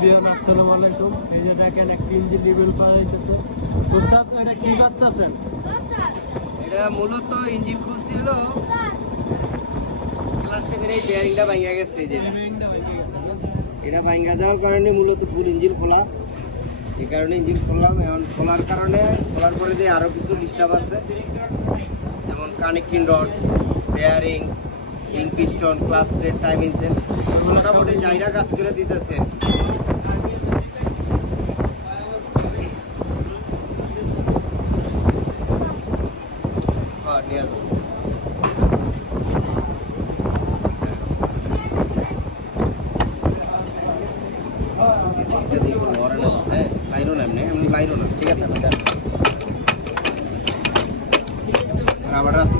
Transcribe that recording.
Everyone আসসালামু আলাইকুম। এই যে দেখেন একটা ইঞ্জিন লেভেল পাওয়া যাইতেছে। উস্তাদ এটা কি করতেছেন? এটা মূলত ইঞ্জিন খুলছিল, ক্লাস 7 এর বেয়ারিংটা ভাঙা গেছে। এটা ভাঙা যাওয়ার কারণে মূলত ফুল ইঞ্জিন খোলা, এই কারণে ইঞ্জিন খুললাম। এখন খোলার পরে দিয়ে আরও কিছু ডিস্টার্ব আছে, যেমন connecting rod, bearing, ring piston, class plate, timing chain, মোটামুটি জায়গা কাজ করে দিতেছে। নিয়ে আসো। লাইনও না, ঠিক আছে। আবার রাখবো